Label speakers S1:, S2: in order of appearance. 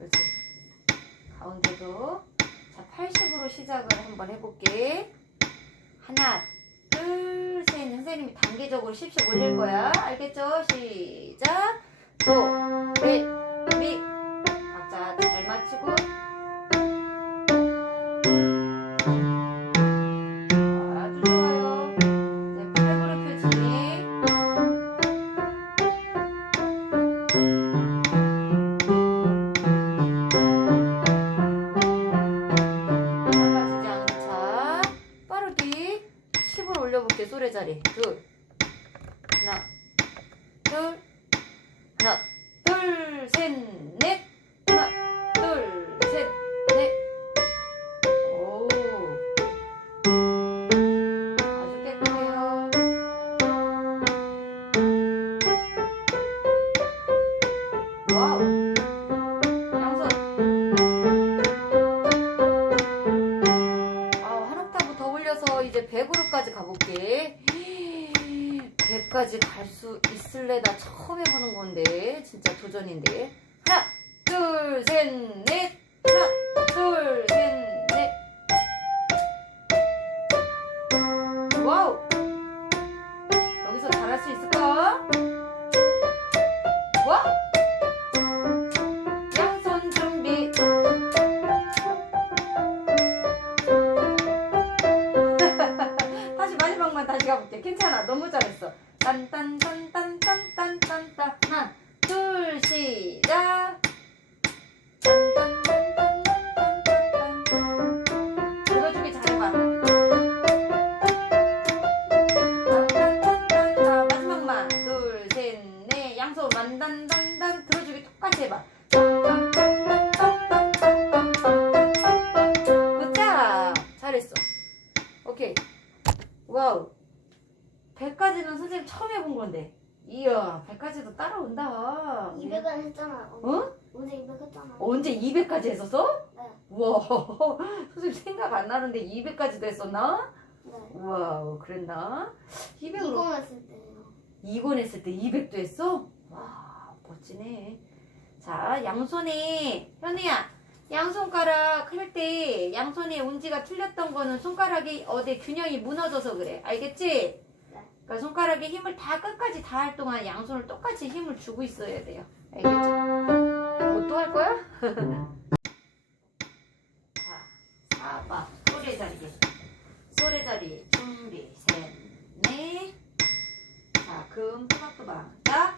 S1: 그렇지. 가운데도. 자, 80으로 시작을 한번 해볼게. 하나, 둘, 셋. 선생님이 단계적으로 10씩 올릴 거야. 알겠죠? 시작. 도, 레, 올려볼게, 소래 자리. 둘. 하나. 둘. 하나. 둘, 셋, 넷. 하나. 둘, 셋, 넷. 오. 아주 깨끗해요. 와우. 양손. 아, 한 옥타브 더 올려서 이제 100으로까지 가볼게. 100까지 갈 수 있을래? 나 처음 해보는 건데. 진짜 도전인데. 하나, 둘, 셋, 넷. 하나, 둘, 셋, 넷. 와우! 여기서 잘할 수 있을까? 와! 양손 준비. 다시 마지막만 다시 가볼게. 괜찮아. 너무 잘했어. 딴딴딴딴딴딴딴딴 하나 둘 시작. 딴딴딴딴딴딴딴 들어주기 잘해봐. 딴딴딴딴 자, 마지막만 둘 셋 넷 양손 만단단단 들어주기 똑같이 해봐. 굿자 잘했어. 오케이. 와우. 100까지는 선생님 처음 해본 건데. 이야, 100까지도 따라온다.
S2: 200은 했잖아.
S1: 어?
S2: 오늘 200 했잖아.
S1: 언제 200까지 했었어?
S2: 네.
S1: 우와, 선생님 생각 안 나는데 200까지도 했었나?
S2: 네.
S1: 우와, 그랬나? 200으로.
S2: 이거 했을 때요.
S1: 2권 했을 때 200도 했어? 와, 멋지네. 자, 양손에, 현우야, 양손가락 할 때 양손에 운지가 틀렸던 거는 손가락이 어디 균형이 무너져서 그래. 알겠지?
S2: 네.
S1: 그러니까 손가락에 힘을 다 끝까지 다 할 동안 양손을 똑같이 힘을 주고 있어야 돼요. 알겠지? 뭐또 할 거야? 자, 4번. 소리 자리. 소리 자리. 준비. 셋, 넷. 자, 금 또박또박. 자,